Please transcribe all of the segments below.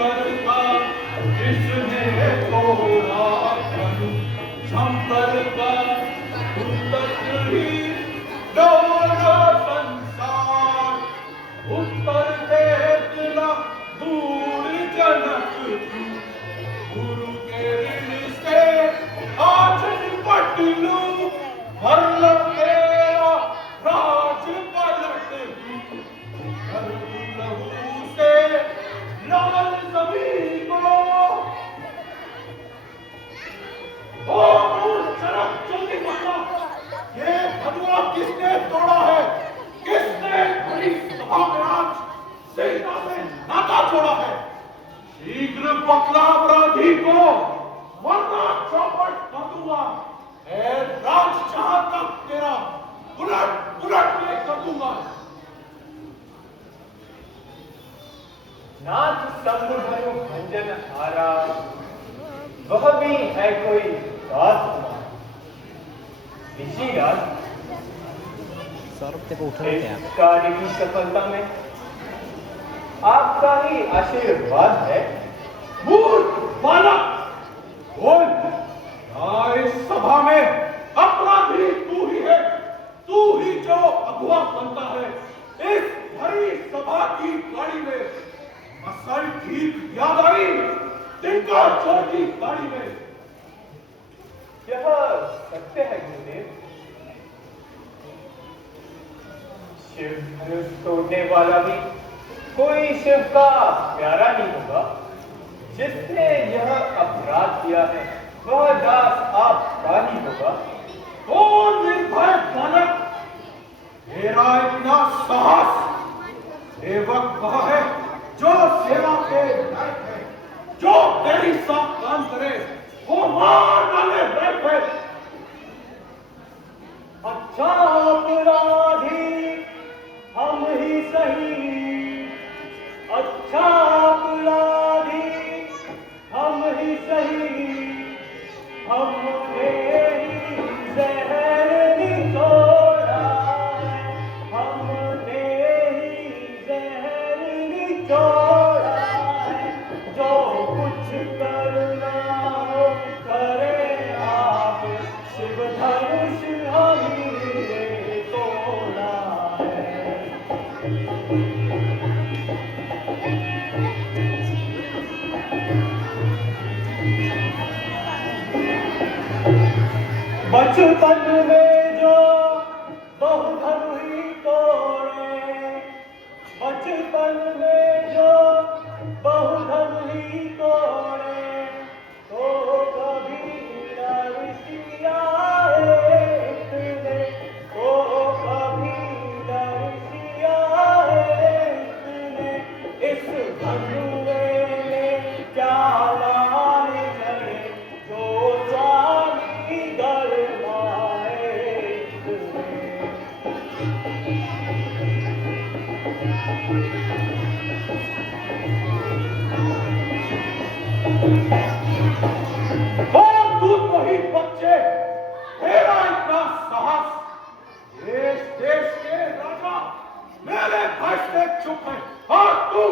शंकर का किसने तोड़ा करूं, शंकर का उत्तर ही डोला संसार, उत्तर देखना दूर जनक तू, गुरु के ऋण से आज निपट लूं, हर तेरा राज पलट दूं, कर दूं लहू से लाल जमीन को। ओ चरक जल्दी बता, ये भगवा किसने तोड़ा है, किसने बड़ी सभा में आज सीता से नाता जोड़ा है। शीघ्र पकड़ा अपराधी को, वरना चौपट कर दूंगा, राज जहां तक तेरा उलट उलट में कर दूंगा। नाथ संबुधनु भंजन हारा, वह भी है कोई राजकुमार। ऋषिराज, इस कार्य की सफलता में आपका ही आशीर्वाद है। मूर्ख बालक, बोल, इस सभा में अपराधी तू ही है, तू ही जो अगुआ बनता है। इस भरी सभा की गाड़ी में असल ठीक याद आई, तिनका चोर की गाड़ी में। यह सत्य है गुरुदेव, शिव धनुष तोड़ने वाला भी कोई शिव का प्यारा नहीं होगा। जिसने यह अपराध किया है वह दास आपका ही होगा। ओ निर्भय बालक, तेरा इतना साहस, सेवक वह है जो सेवा के लायक है, जो तेरी सब काम करे, वो मार डाले बैठ है। अच्छा अपराधी हम ही सही, अच्छा अपराधी हम ही सही, हमने ही जहर निचोड़ा है, हमने ही जहर निचोड़ा है। जो कुछ करना हो करे आप, शिव धनुष हमने तोड़ा है। बचपन में जो बहुधनु ही तोड़े, बचपन में जो बहुधनु ही तोड़े, तो कभी नरसी आए इतने, तो कभी नरसी आए इतने। इस धनुए में क्या लाए चढ़े, जो स्वामी गरमाए इतने। दूध वही बच्चे, तेरा इतना साहस, इस देश के राजा मेरे भय से चुप है, और तू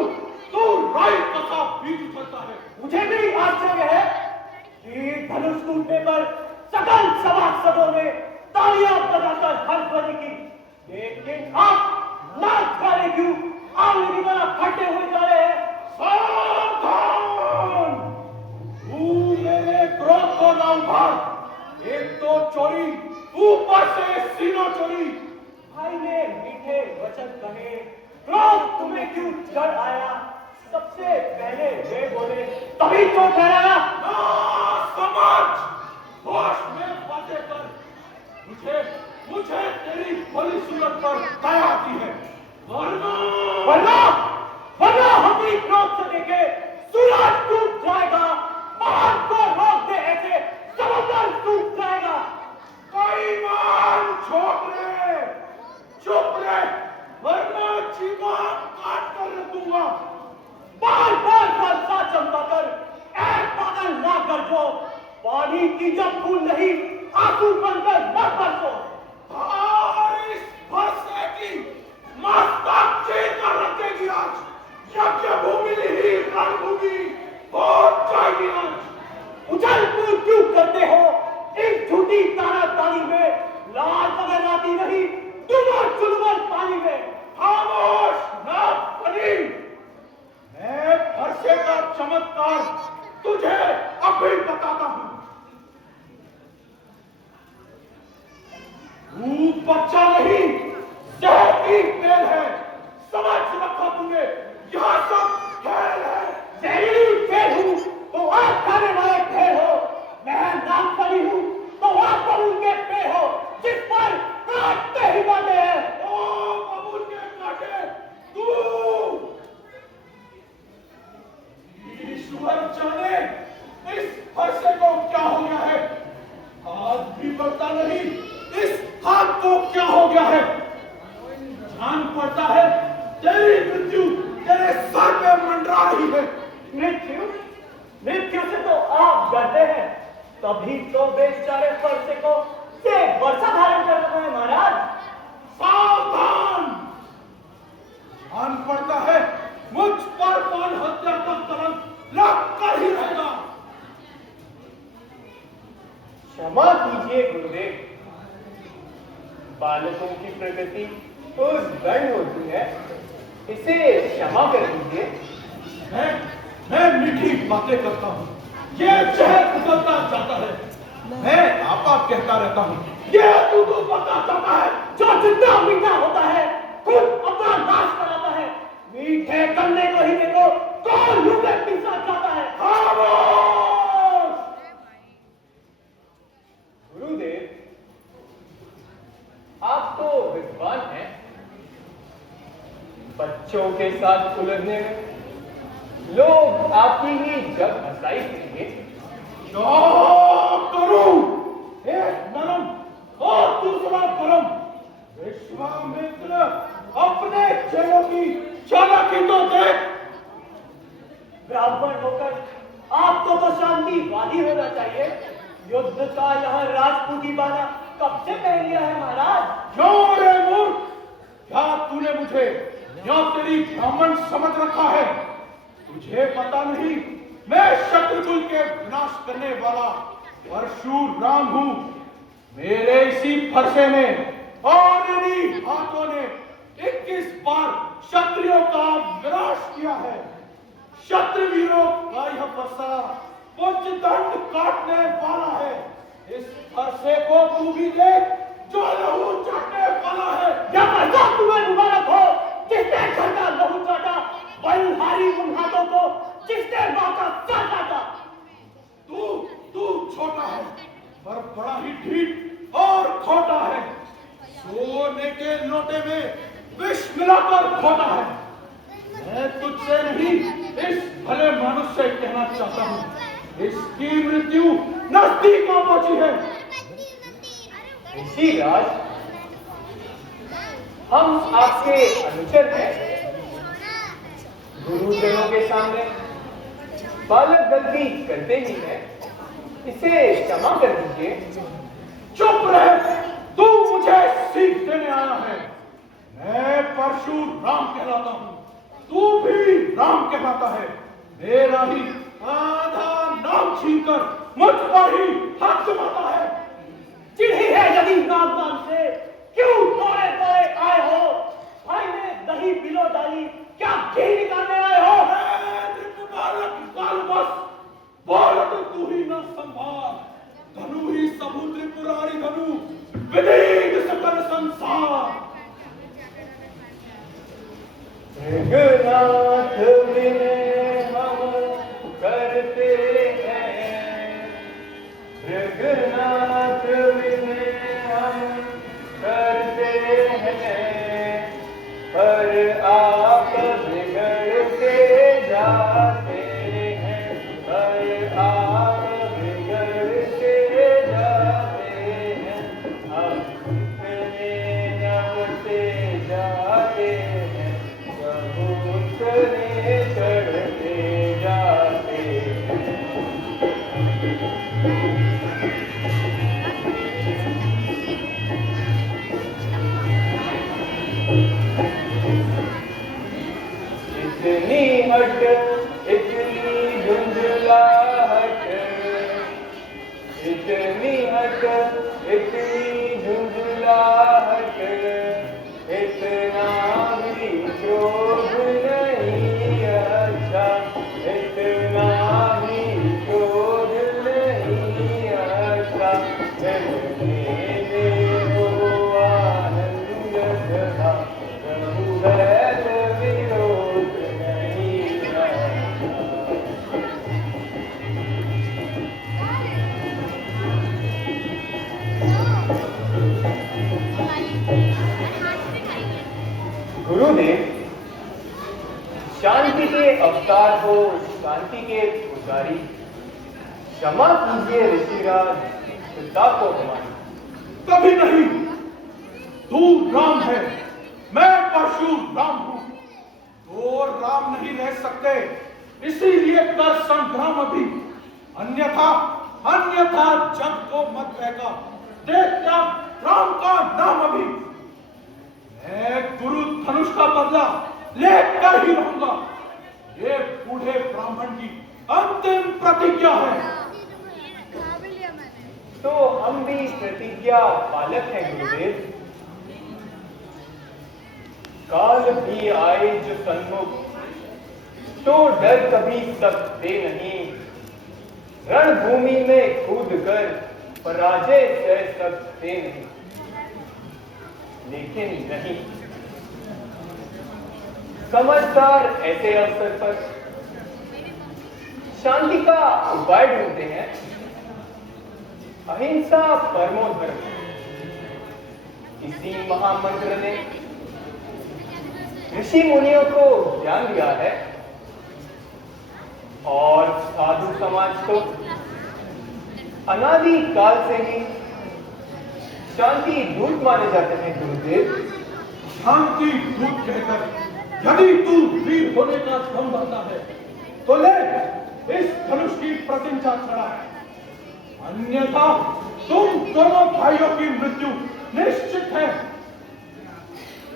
राई कसा बीज उछलता है। मुझे भी आश्चर्य है कि धनुष टूटने पर सकल सभासदों ने तालियां बजाकर हर्ष की, लेकिन आप नाच गाने क्यों आग की तरह फटे हुए जा रहे हैं। सावधान, तू मेरे क्रोध को ना उभार, एक तो चोरी, ऊपर से सीना चोरी। भाई ने मीठे वचन कहे, क्रोध तुम्हें क्यों चढ़ आया, सबसे पहले वे बोले तभी तो ठहराया। ना समझ, होश में बातें कर, मुझे तेरी भली सूरत पर दया आती है, वरना वरना हम भी क्रोध से देखे सूरज टूट जाएगा, पहाड़ को रोक दे ऐसे समंदर टूट जाएगा। बेईमान छोकरे, चुप रहे, वरना जीवन काट कर रख दूंगा। बार बार बरसा चमकाकर एक पागल ना गरजो, पानी की जब बूंद नहीं आंसू बनकर मत बरसो। इस फरसे की मस्तक चीर कर रखेगी आज यज्ञ भूमि ही रणभूमि। का चमत्कार तुझे अभी बताता हूं। तू बच्चा नहीं, जहर की खेल है। समझ रखा तूने, यह सब खेल है। जहरीली खेल हूं तो आप खाने वाले खेल हो। मैं नागफनी हूं तो आप बबूल के पेड़ हो, जिस पर काटते ही बांधे हैं। ओ बबूल के काटे तू! ईश्वर जाने इस फरसे को क्या हो गया है। हाथ भी बढ़ता नहीं, इस हाथ को क्या हो गया है। जान पड़ता है तेरी मृत्यु तेरे सर पे मंडरा रही है। मृत्यु मृत्यु से तो आप डरते हैं, तभी तो बेचारे फरसे को से वर्षा धारण कर रहे हैं महाराज। सावधान! जान पड़ता है मुझ पर कौन हत्या का कलंक लग कर ही रहेगा। क्षमा कीजिए गुरुदेव, बालकों की प्रकृति तो दंड होती है, इसे क्षमा कर दीजिए। मैं मीठी बातें करता हूँ, ये जहर उगलता जाता है। मैं आपा कहता रहता हूँ, ये तू पता जाता है। जो जितना मीठा होता है खुद अपना नाश कराता है। मीठे गन्ने को ही देखो कौन मुंह में पीसा जाता है। खामोश! गुरुदेव, आप तो विद्वान हैं, बच्चों के साथ उलझने में लोग आपकी ही जब हंसाई करेंगे। क्या करूं? एक नरम और दूसरा परम। विश्वामित्र अपने चेलों की चालाकी तो देख। ब्राह्मण होकर आपको तो शांतिवादी होना चाहिए। युद्ध का यह राजपूती बाना कब से पहन लिया है महाराज? क्यों रे मूर्ख? क्या तूने मुझे या तेरी ब्राह्मण समझ रखा है? तुझे पता नहीं मैं शत्रुकुल के विनाश करने वाला परशुराम हूं। मेरे इसी फरसे में और इन्हीं हाथों ने 21 बार क्षत्रियों का विनाश किया है। क्षत्रिवीरों का यह फरसा उच्च दंड काटने वाला है। इस फरसे को तू भी देख जो लहू चाटने वाला है। या फरसा तुम्हें मुबारक हो जिसने घर का लहू चाटा, बलहारी उन हाथों को जिसने मां का सर काटा। तू छोटा है पर बड़ा ही ढीठ और खोटा है। सोने के लोटे में विष मिलाकर खोटा है। मैं तुझसे नहीं इस भले मनुष्य से कहना चाहता हूँ, इसकी मृत्यु नजदीक आ पहुंची है। ऋषिराज, हम आपके अनुचर हैं। गुरुजनों के सामने बालक गलती करते ही है, इसे क्षमा कर दीजिए। चुप रहे, तू मुझे सीख देने आया है। मैं परशुराम कहलाता हूँ, तू भी राम कहलाता है। मेरा ही आधा नाम छीनकर मुझ पर ही हाथ जमाता है। चिढ़ी है यदि नाम नाम से, क्यों तोड़े तोड़े आए हो? भाई ने दही पिलो डाली, क्या घी निकालने आए हो? बोल तो तू ही न संभाल। धनु ही सबू त्रिपुरारी धनु, विनीत सकल संसार। जगन्नाथ विनय हम करते हैं, जगन्नाथ विनय हम करते हैं, पर आप बिगड़ते जाते हैं, पर आप बिगड़ते जाते हैं। हम इतने नवते जाते हैं, चढ़ते जाते हैं। इतनी हट, इतनी झुंझलाहट, इतनी हट, इतनी झुंझलाहट, इतना भी क्रोध नहीं अच्छा, गुरुदेव, शांति के अवतार हो, शांति के पुजारी, क्षमा कीजिए ऋषिराज, पिता को हमारी। कभी नहीं। तू राम है, मैं परशुराम हूं। तो राम नहीं रह सकते, इसीलिए कर संग्राम अभी। अन्यथा अन्यथा जग को मत फेंका, देख क्या राम का नाम अभी। मैं गुरु धनुष का बदला लेकर ही रहूंगा। ये बूढ़े ब्राह्मण की अंतिम प्रतिज्ञा है। तो हम भी प्रतिज्ञा पालक हैं गुरुदेव। काल भी आए जो सन्मुख, तो डर कभी सकते नहीं। रणभूमि में कूद कर पराजय सह सकते नहीं। लेकिन नहीं, समझदार ऐसे अवसर पर शांति का उपाय ढूंढते हैं। अहिंसा परमो धर्म, इसी महामंत्र ने ऋषि मुनियों को ज्ञान दिया है। और साधु समाज को अनादि काल से ही शांति दूत माने जाते हैं गुरुदेव। शांति दूत कहकर यदि तू वीर होने का दम भरता है तो ले इस धनुष की प्रतिज्ञा चढ़ा। अन्यथा तुम दोनों भाइयों की मृत्यु निश्चित है।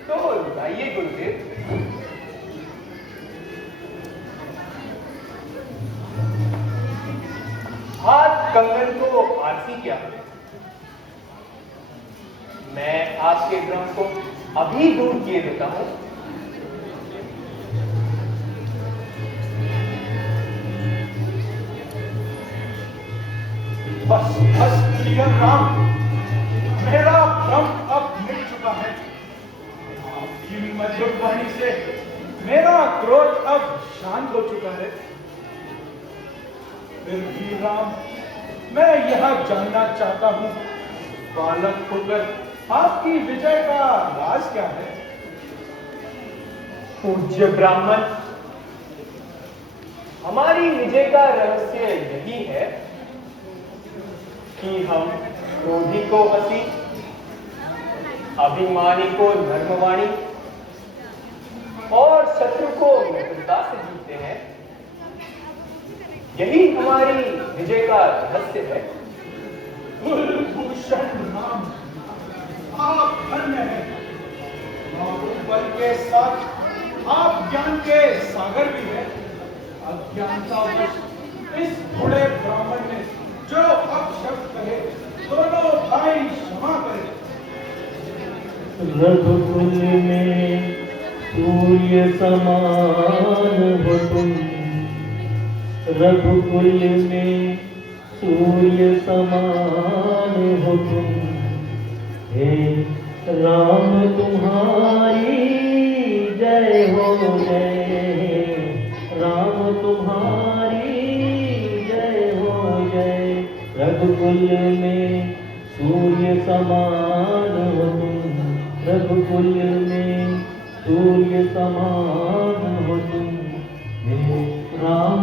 तो लाइए गुरुदेव। हाथ कंगन को आरसी क्या? मैं आपके भ्रम को अभी दूर किए देता हूं। बस बस क्लियर राम, मेरा भ्रम अब मिट चुका है। आपकी मधुर वाणी से मेरा क्रोध अब शांत हो चुका है। फिर भी राम, मैं यह जानना चाहता हूं, बालक होकर आपकी विजय का राज क्या है? पूज्य ब्राह्मण, हमारी विजय का रहस्य यही है कि हम क्रोधी को हंसी, अभिमानी को नर्मवाणी और शत्रु को मित्रता से जीतते हैं। यही हमारी विजय का रहस्य है। कुलभूषण राम, आप धन्य हैं। बल के साथ आप ज्ञान के सागर भी हैं। अज्ञानतावश इस बूढ़े ब्राह्मण ने जो अपशब्द कहे, दोनों भाई क्षमा करें। रघुकुल में सूर्य समान हो तुम, रघुकुल में सूर्य समान हो तुम। हे राम तुम्हारी जय हो जय, राम तुम्हारी जय हो जय। रघुकुल में सूर्य समान हो तुम, रघुकुल में सूर्य समान हो तुम। हे राम